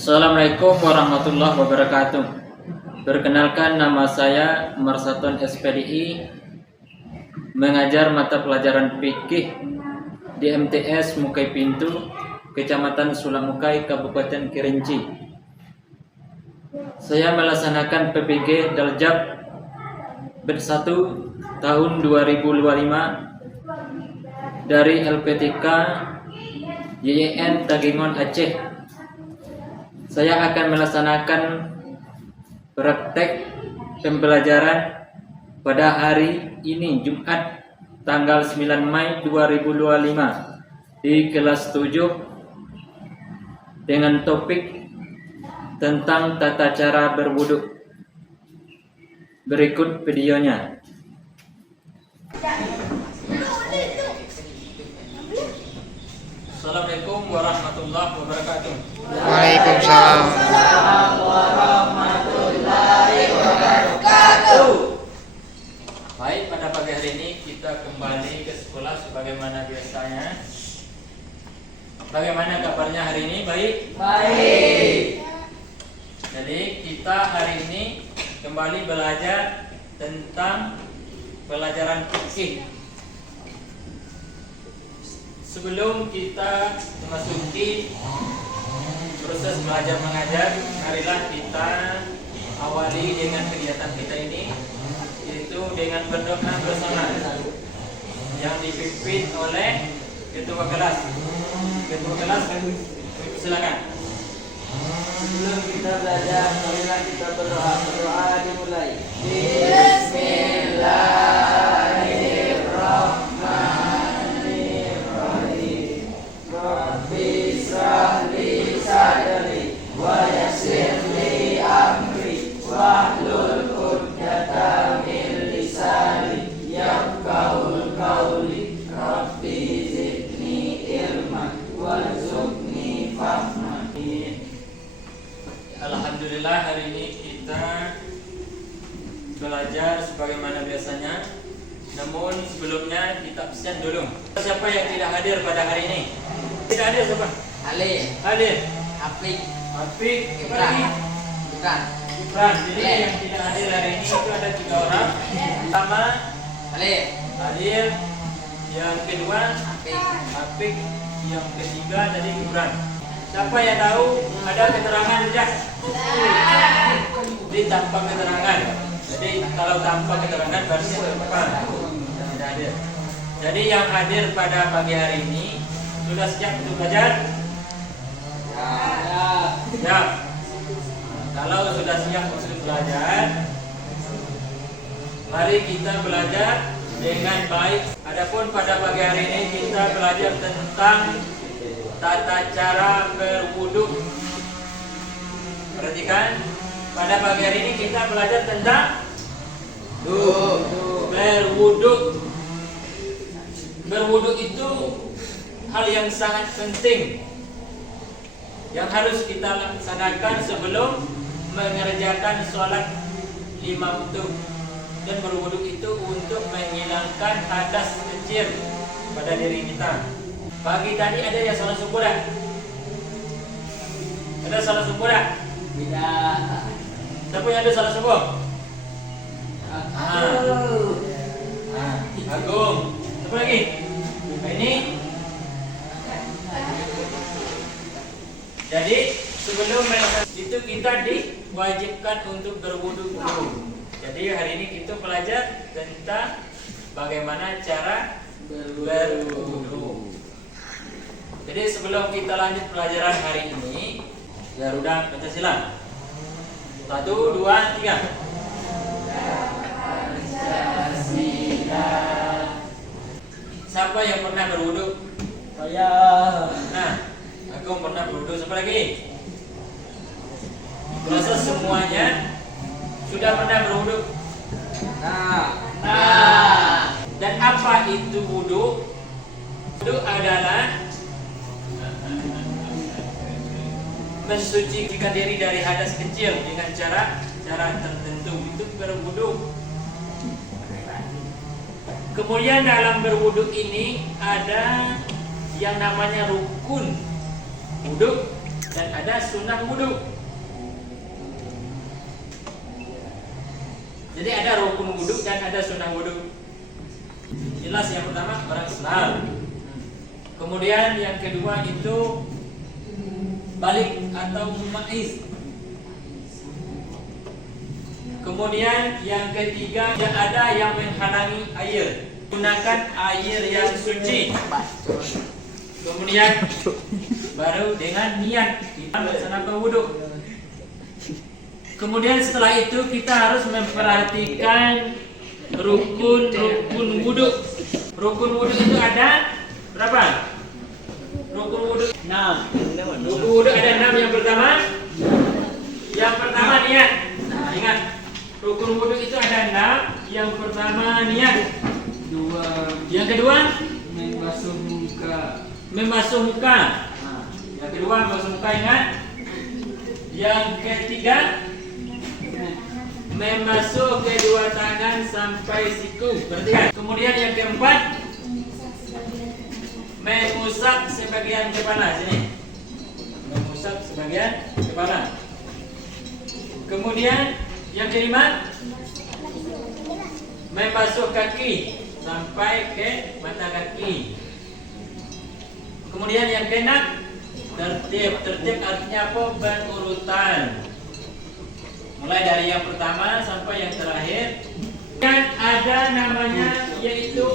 Assalamualaikum warahmatullahi wabarakatuh. Perkenalkan, nama saya Marsaton SPDI, mengajar mata pelajaran fikih di MTS Mukai Pintu, Kecamatan Sulamukai, Kabupaten Kerinci. Saya melaksanakan PPG Daljab Bet 1 tahun 2025 dari LPTK YYN Tagingon Aceh. Saya akan melaksanakan praktek pembelajaran pada hari ini, Jumat tanggal 9 Mei 2025 di kelas 7 dengan topik tentang tata cara berwudu. Berikut videonya. Assalamualaikum warahmatullahi wabarakatuh. Waalaikumsalam warahmatullahi wabarakatuh. Baik, pada pagi hari ini kita kembali ke sekolah sebagaimana biasanya. Bagaimana kabarnya hari ini? Baik? Baik. Jadi kita hari ini kembali belajar tentang pelajaran fikih. Sebelum kita memasuki proses belajar mengajar, marilah kita awali dengan kegiatan kita ini, yaitu dengan berdoa bersama yang dipimpin oleh ketua kelas. Ketua kelas, silakan. Sebelum kita belajar, marilah kita berdoa. Berdoa dimulai. Bismillahirrahmanirrahim. Rabbi israh li sadri wa yassir li amri wahlul 'uqdatam min lisani yafqahul qawli. Rabbi zidni ilman warzuqni fahman. Alhamdulillah, hari ini kita belajar sebagaimana biasanya. Namun sebelumnya kita absen dulu. Siapa yang tidak hadir pada hari ini? Tidak hadir siapa? Ali, Hadir. Apik, Apik, Ibran, bukan. Ibran. Jadi yang tidak hadir hari ini itu ada 3 orang. Pertama Ali, hadir, yang kedua Apik, Apik, yang ketiga tadi Ibran. Siapa yang tahu ada keterangan tidak? Jadi tanpa keterangan. Jadi kalau tanpa keterangan berarti apa? Tidak hadir. Jadi yang hadir pada pagi hari ini sudah siap untuk belajar? Siap. Kalau sudah siap untuk belajar, mari kita belajar dengan baik. Adapun pada pagi hari ini kita belajar tentang tata cara berwudu. Perhatikan, pada pagi hari ini kita belajar tentang berwudu. Berwudu itu hal yang sangat penting yang harus kita laksanakan sebelum mengerjakan sholat 5 waktu. Dan berwudu itu untuk menghilangkan hadas kecil pada diri kita. Pagi tadi ada yang salat subuh dah? Ada salat subuh dah? tidak. Siapa yang ada salat subuh? Agung. Siapa lagi? Ini. Jadi sebelum itu kita diwajibkan untuk berwudu dulu. Jadi hari ini kita belajar tentang bagaimana cara berwudu. Jadi sebelum kita lanjut pelajaran hari ini, Garuda Pancasila. 1, 2, 3. Siapa yang pernah berwudu? Saya. Nah, aku pernah berwudu. Siapa lagi? Proses semuanya sudah pernah berwudu. Nah. Dan apa itu wudu? Wudu adalah mensucikan diri dari hadas kecil dengan cara tertentu. Itu berwudu. Kemudian dalam berwudu ini ada yang namanya rukun wudu. dan ada sunnah wudhu. Jadi ada rukun wudhu dan ada sunnah wudhu. Jelas yang pertama orang Islam. Kemudian yang kedua itu balik atau mumaiz. Kemudian yang ketiga ada yang menghalangi air. Gunakan air yang suci. Kemudian baru dengan niat kita melaksanakan wudhu. Kemudian setelah itu kita harus memperhatikan rukun wudhu. Rukun wudhu itu ada berapa? Rukun wudhu 6. Rukun wudhu ada 6. Yang pertama niat. Nah, ingat, rukun wudhu itu ada 6. Yang pertama niat. 2. Yang kedua membasuh muka. Nah, yang kedua membasuh muka, ingat. Yang ketiga membasuh kedua tangan sampai siku. Berarti kan? Kemudian yang keempat mengusap sebagian kepala. Sini. Mengusap sebagian kepala. Kemudian yang kelima membasuh kaki sampai ke mata kaki. Kemudian yang keenam tertib artinya apa? Berurutan. Mulai dari yang pertama sampai yang terakhir. Kan ada namanya yaitu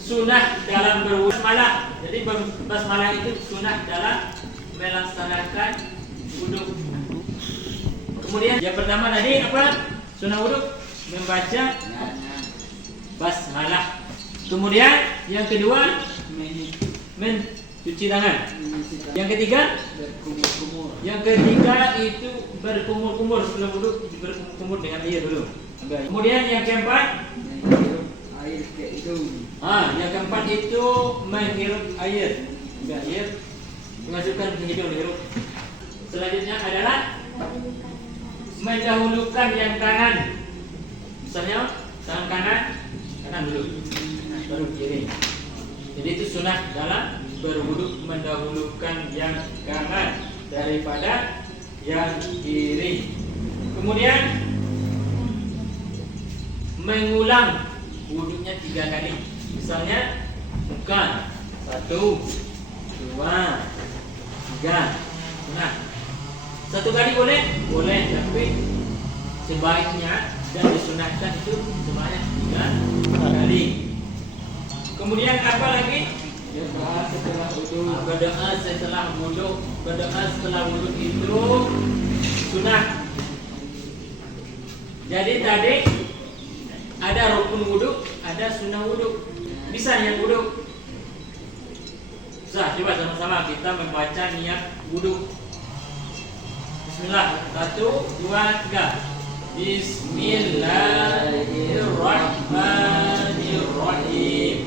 sunnah dalam berwudhu. Jadi basmalah itu sunnah dalam melaksanakan wudhu. Kemudian yang pertama tadi apa? Sunnah wudhu membaca basmalah. Kemudian yang kedua mencuci tangan. Yang ketiga itu berkumur-kumur sebelum wudhu, berkumur dengan air dulu. Kemudian yang keempat air ke hidung. Yang keempat itu menghirup air. Memasukkan ke hidung, dihirup. Selanjutnya adalah mendahulukan yang kanan. Misalnya tangan kanan dulu, baru kiri. Jadi itu sunnah dalam berwudhu, mendahulukan yang kanan daripada yang kiri. Kemudian mengulang wudhunya 3 kali. Misalnya muka 1, 2, 3. Nah, 1 kali boleh, tapi sebaiknya dan disunahkan itu sebanyak 3 kali. Kemudian apa lagi? Berdoa setelah wudhu. Berdoa setelah wudhu itu sunnah. Jadi tadi ada rukun wudhu, ada sunnah wudhu. Bisa niat wudhu. Coba sama-sama kita membaca niat wudhu. Bismillah. 1, 2, 3. Bismillahirrahmanirrahim.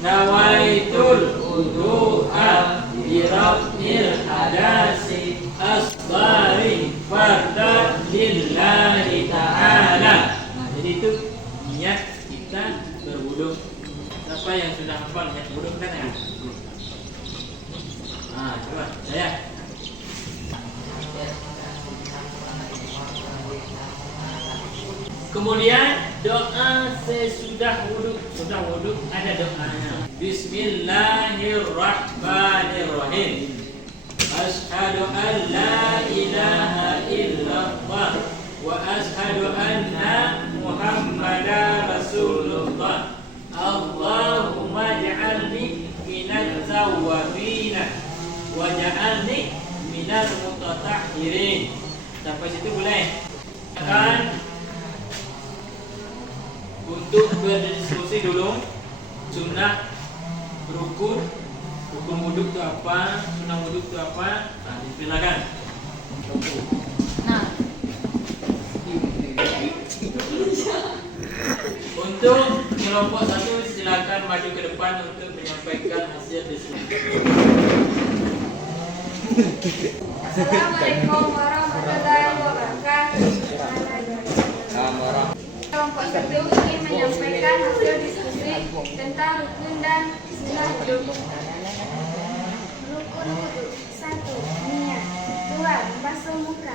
Nawaitul wudu'a biraf'il hadasi asghari fardan lillahi ta'ala. Nah, jadi itu niat kita berwudu. Siapa yang sudah hafal niat wudu kan ya? Coba saya. Kemudian doa sesudah wudhu. Sudah wudhu ada doanya. Bismillahirrahmanirrahim. Ashhadu an la ilaha illallah wa ashhadu anna Muhammadar Rasulullah. Allahumma ja'alni minat tawwabina wa ja'alni minal mutatahhirin. Sampai situ boleh. Untuk berdiskusi dulu sunnah rukun wudhu itu apa, sunnah wudhu itu apa. Nah, silakan. Untuk kelompok 1 silakan maju ke depan untuk menyampaikan hasil diskusi. Assalamualaikum warahmatullahi wabarakatuh. Kelompok 1 ingin menyampaikan hasil diskusi tentang rukun dan sunnah wudhu. Rukun wudhu 1. Niat. basuh muka.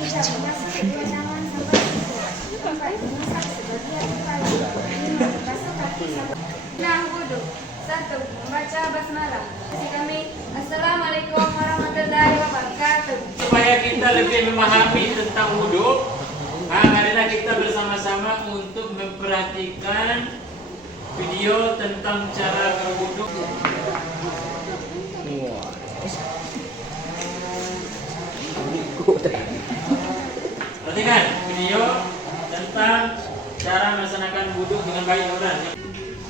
3. Membasuh kedua tangan sampai siku. 4. Mengusap sebagian kepala. 5. Membasuh kaki sampai. Nah, wudhu. 1. Membaca basmalah. Kasih kami. Assalamualaikum warahmatullahi wabarakatuh. Supaya kita lebih memahami tentang wudhu, marilah kita bersama-sama untuk memperhatikan video tentang cara berwudhu. Perhatikan video tentang cara melaksanakan wudhu dengan baik, teman-teman.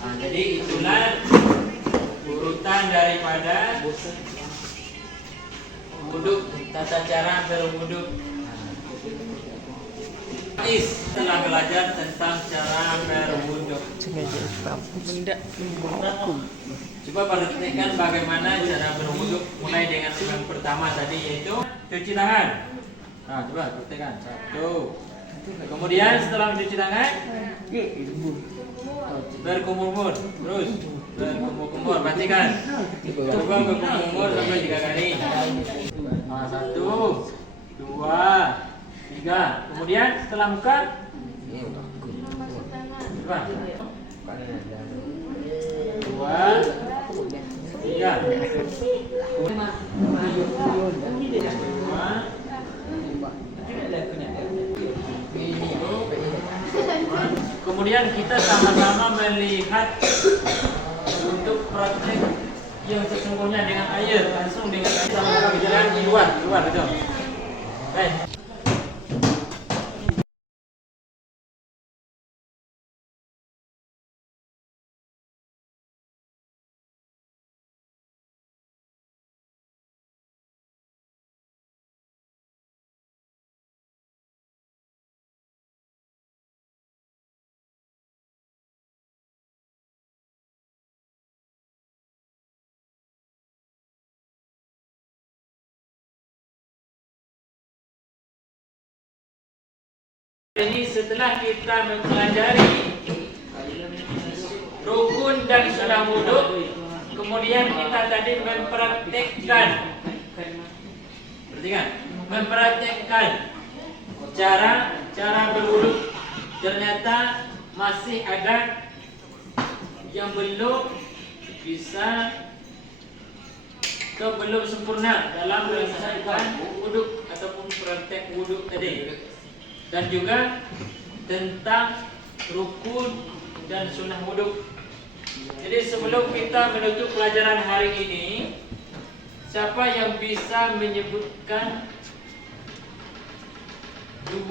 Nah, jadi itulah urutan daripada wudhu, tata cara berwudhu. Setelah belajar tentang cara berwudhu, coba perhatikan bagaimana cara berwudhu. Mulai dengan yang pertama tadi, yaitu cuci tangan. Nah, coba perhatikan. 1. Kemudian setelah mencuci tangan, berkumur-kumur. Terus berkumur-kumur. Perhatikan. Coba berkumur-kumur sampai 3 kali. Nah, 1, 2, 3. Kemudian setelah muka, coba 2, 3. Kemudian kita sama-sama melihat untuk praktek yang sesungguhnya dengan air, langsung dengan air sama berjalan di luar betul. Baik. Ini setelah kita mempelajari rukun dan sunnah wudhu, kemudian kita tadi mempraktekkan, mempraktekkan cara berwudhu. Ternyata masih ada yang belum bisa atau belum sempurna dalam melaksanakan wudhu ataupun praktek wudhu tadi. Dan juga tentang rukun dan sunnah wudhu. Jadi sebelum kita menutup pelajaran hari ini, siapa yang bisa menyebutkan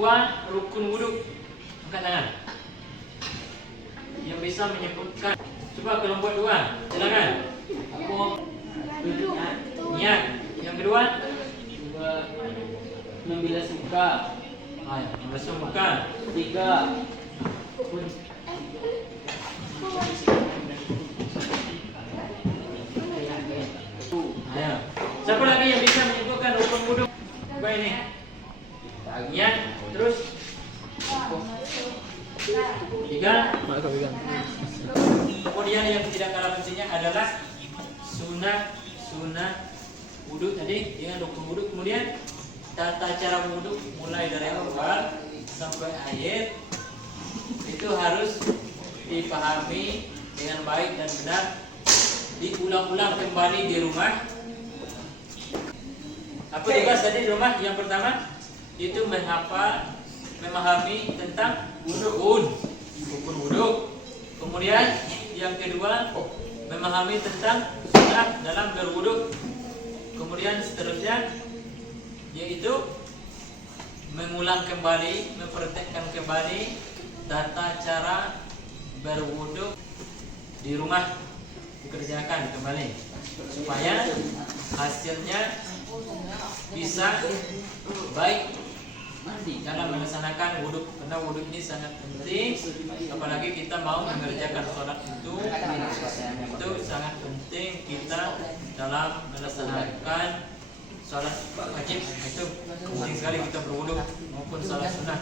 2 rukun wudhu? Angkat tangan. Yang bisa menyebutkan. Coba kelompok 2, silakan. Niat. Yang kedua, membilas muka. membasuh muka. 3. Siapa lagi yang bisa menyebutkan rukun wudhu? Coba ini. Niat, terus 3. Kemudian yang tidak kalah pentingnya adalah sunnah wudhu tadi dengan rukun wudhu. Kemudian tata cara wudhu mulai dari awal sampai akhir itu harus dipahami dengan baik dan benar, diulang-ulang kembali di rumah. Apa tugas tadi di rumah? Yang pertama itu menghafal, memahami tentang rukun wudhu. Kemudian yang kedua memahami tentang sunnah dalam berwudhu. Kemudian seterusnya yaitu mengulang kembali, mempraktekkan kembali tata cara berwudhu di rumah, dikerjakan kembali supaya hasilnya bisa baik dalam melaksanakan wudhu. Karena wudhu ini sangat penting, apalagi kita mau mengerjakan sholat itu sangat penting kita dalam melaksanakan sholat wajib. Itu penting sekali kita berwudhu maupun sholat sunnah.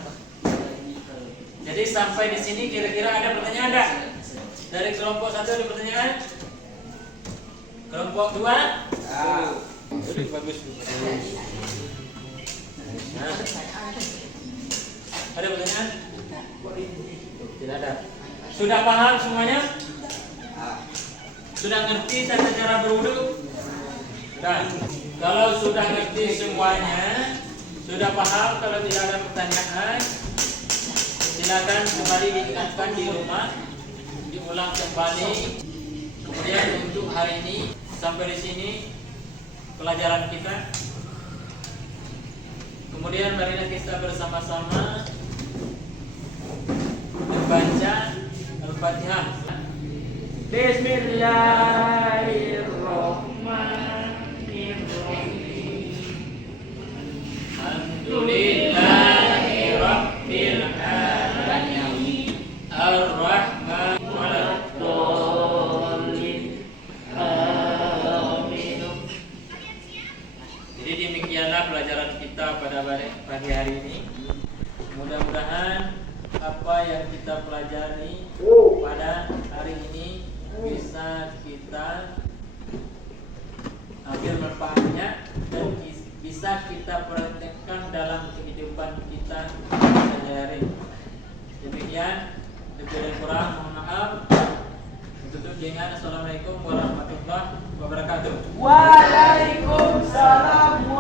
Jadi sampai di sini kira-kira ada pertanyaan enggak? Dari kelompok 1 ada pertanyaan? Kelompok 2? Bagus. Nah. Ada pertanyaan? Tidak ada. Sudah paham semuanya? Sudah ngerti tata cara berwudu? Dan kalau sudah ngerti semuanya, sudah paham, kalau tidak ada pertanyaan, silakan kembali diingatkan di rumah, diulang kembali. Kemudian untuk hari ini sampai di sini pelajaran kita. Kemudian marilah kita bersama-sama membaca Al-Fatihah. Bismillahirrahmanirrahim. Alhamdulillahirabbil alamin. Ar-Rahmanir-Rahim. Amin. Jadi demikianlah pelajaran kita pada pagi hari ini. Mudah-mudahan apa yang kita pelajari pada hari ini bisa kita ambil manfaatnya dan bisa kita praktekkan dalam kehidupan kita sehari-hari. Demikian, lebih dan kurang mohon maaf. Tutup dengan Assalamualaikum warahmatullahi wabarakatuh. Waalaikumsalam